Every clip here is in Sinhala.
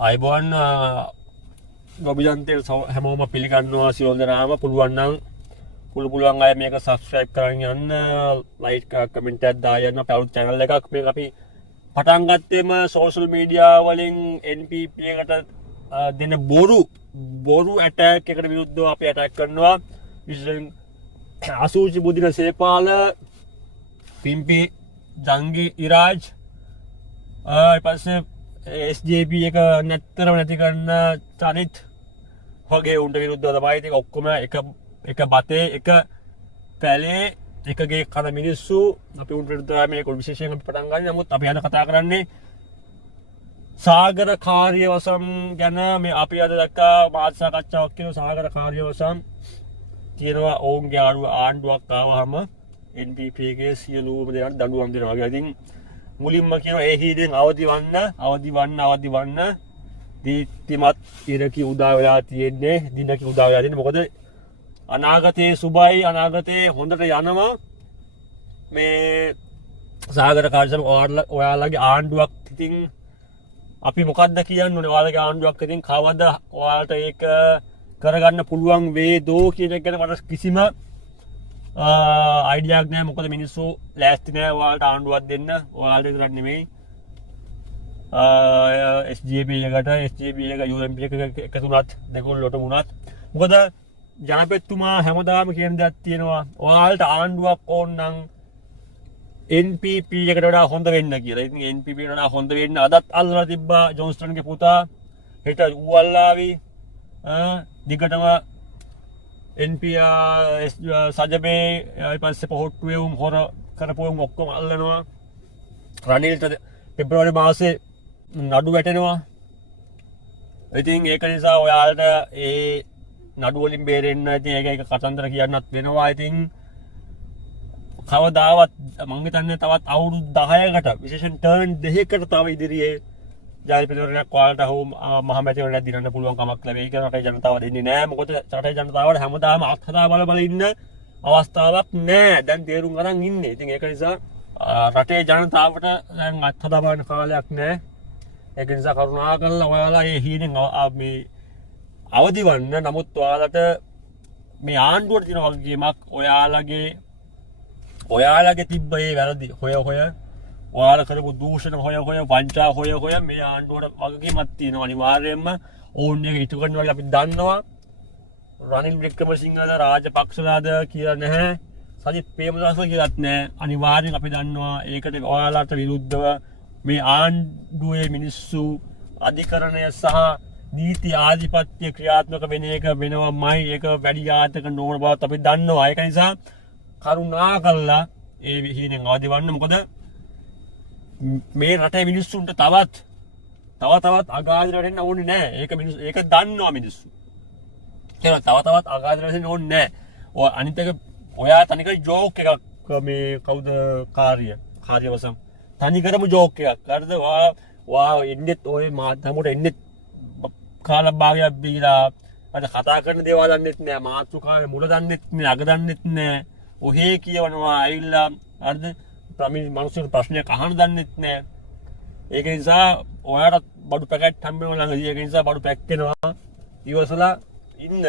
අයිබෝන් ගොබිලන්තේ හැමෝම පිළිගන්නවා සියලු දෙනාම පුළුවන් නම් පුළුවන් අය මේක සබ්ස්ක්‍රයිබ් කරගෙන යන්න ලයික් කමෙන්ට් එකක් දායන්න අපේ අලුත් channel එකක් මේක අපි පටන් ගත්තේම සෝෂල් මීඩියා වලින් NPP එකට දෙන බොරු ඇටැක් එකට විරුද්ධව අපි ඇටැක් කරනවා විශේෂයෙන් අසූචි බුදින සේපාල පිම්පි ජංගි ඉරාජ් ඊට පස්සේ SJP එක නැත්තරම නැති කරන චරිත් වගේ උන්ට විරුද්ධව තමයි ඉතින් ඔක්කොම එක බතේ එක පැලේ එකගේ කන මිනිස්සු අපි උන්ට විරුද්ධව මේ විශේෂයෙන් අපි පටන් ගන්න. නමුත් අපි අද කතා කරන්නේ සාගර කාර්යවසම් ගැන. මේ අපි අද දැක්කා මාධ්‍ය සාකච්ඡාවක් කියන සාගර කාර්යවසම් තියෙනවා ඔවුන්ගේ ආණ්ඩුවක් ආවහම NPP එකේ සියලුම දේවල් දඬුවම් දෙනවා වගේ. ඉතින් මුලින්ම කියනවා ඒ හීනෙන් අවදි වන්න දීප්තිමත් ඉරකි උදා වෙලා තියෙන්නේ දිනකි උදා වෙලා තියෙන්නේ. මොකද අනාගතයේ සුබයි අනාගතයේ හොඳට යනවා. මේ සාගර කාර්යසම ඔයාලගේ ආණ්ඩුවක්. ඉතින් අපි මොකද්ද කියන්නේ? ඔයාලගේ ආණ්ඩුවක් ඉතින් කවද ඔයාලට ඒක කරගන්න පුළුවන් වේදෝ කියන එක ගැන මට කිසිම අයිඩියාවක් නැහැ. මොකද මිනිස්සු ලෑස්ති නැහැ ඔයාලට ආණ්ඩුවක් දෙන්න. ඔයාලට විතරක් නෙමෙයි SJP එක UMP එක එකතු වුණත් දෙකොල්ලට වුණත්. මොකද ජනපතිතුමා හැමදාම කියන දෙයක් තියෙනවා ඔයාලට ආණ්ඩුවක් ඕන නම් NPP එකට වඩා හොඳ වෙන්න කියලා. ඉතින් NPP එකට වඩා හොඳ වෙන්න අදත් අල්ලලා තිබ්බා ජොන්ස්ටන්ගේ පුතා. හෙට ඌල්ලාවි දිගටම සජබේ ඊට පස්සේ පොහොට්ටුවේ හොර කරපුවම ඔක්කොම අල්ලනවා. රනිල්ට පෙබ්‍රවරි මාසේ නඩු වැටෙනවා. ඉතින් ඒක නිසා ඔයාලට ඒ නඩු වලින් බේරෙන්න ඉතින් ඒක කතන්දර කියන්නත් වෙනවා. ඉතින් කවදාවත් මම හිතන්නේ තවත් අවුරුදු 10කට විශේෂයෙන් ටර්න් දෙකකට තව ඉදිරියේ ජනාධිපතිවරණයක් ඔයාලට හෝ මහමැතිවරණයක් දිනන්න පුළුවන් කමක් ලැබෙයි කියලා රටේ ජනතාව දෙන්නේ නැහැ. මොකද රටේ ජනතාවට හැමදාම අත්හදා බල ඉන්න අවස්ථාවක් නැහැ. දැන් තේරුම් ගන්න ඉන්නේ. ඉතින් ඒක නිසා රටේ ජනතාවට දැන් අත්හදා බලන කාලයක් නැහැ. ඒක නිසා කරුණාකරලා ඔයාලා මේ හීනෙන් මේ අවදි වන්න. නමුත් ඔයාලට මේ ආණ්ඩුවට තියෙන වගකීමක් ඔයාලගේ තිබ්බ ඒ වැරදි හොය ඔයාලා කරපු දූෂණ හොය වංචා හොය මේ ආණ්ඩුවට වගකීමක් තියෙනවා අනිවාර්යයෙන්ම. ඕන් එක ඉටු කරනවා කියලා අපි දන්නවා. රනිල් වික්‍රමසිංහද රාජපක්ෂලාද කියලා නැහැ. සජිත් ප්‍රේමදාස කියලාත් නැහැ. අනිවාර්යෙන් අපි දන්නවා ඒකට ඔයාලට විරුද්ධව මේ ආණ්ඩුවේ මිනිස්සු අධිකරණය සහ නීති ආධිපත්‍ය ක්‍රියාත්මක වෙන එක වෙනවමයි. ඒක වැඩි ආතක නොවන බවත් අපි දන්නවා. ඒක නිසා කරුණාකරලා ඒ හීනෙන් අවදි වන්න. මොකද මේ රටේ මිනිස්සුන්ට තවත් අගාධයට එන්න ඕනේ නැහැ. ඒක දන්නවා මිනිස්සු. ඒක තවත් අගාධයට එන්න ඕනේ නැහැ. ඔය අනිත් එක ඔයා තනිකර ජෝක් එකක් මේ කවුද කාර්යවසම් තනිකරම ජෝක් එකක්. හරිද? වා එන්නෙත් ඔය මාතමුට එන්නෙත් කාල භාගයක් බීලා අද කතා කරන දේවල් දන්නෙත් නැහැ. මාතෘකාවේ මුල දන්නෙත් නැහැ. අග දන්නෙත් නැහැ. ඔහේ කියවනවා ඇවිල්ලා හරිද? මිනිස්සුන්ට ප්‍රශ්නයක් අහන්න දන්නෙත් නැහැ. ඒක නිසා ඔයාලට බඩු පැකට් හම්බ වෙනවා ළඟදී. ඒක නිසා බඩු පැක් වෙනවා. ඉවසලා ඉන්න.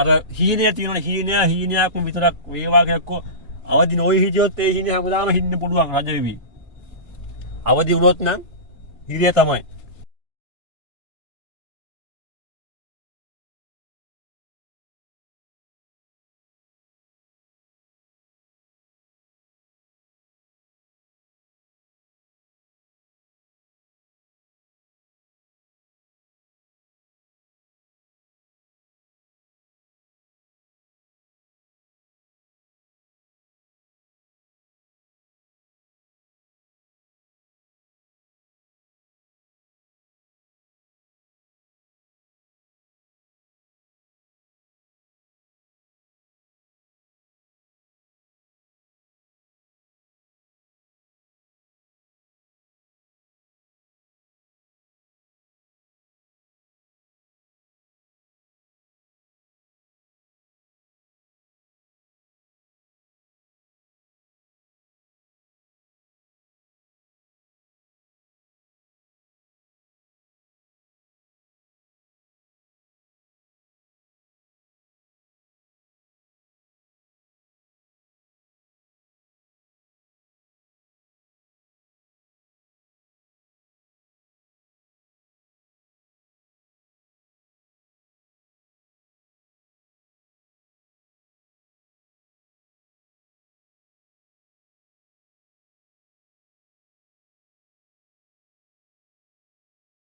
අර හීනය තියෙනවා. හීනයක්ම විතරක් වේවා කියක්කෝ අවදි නොවි හිටියොත් ඒ හීනය හැමදාම හින්න පුළුවන් රජ වෙවි. අවදි වුණොත් නම් හිරිය තමයි.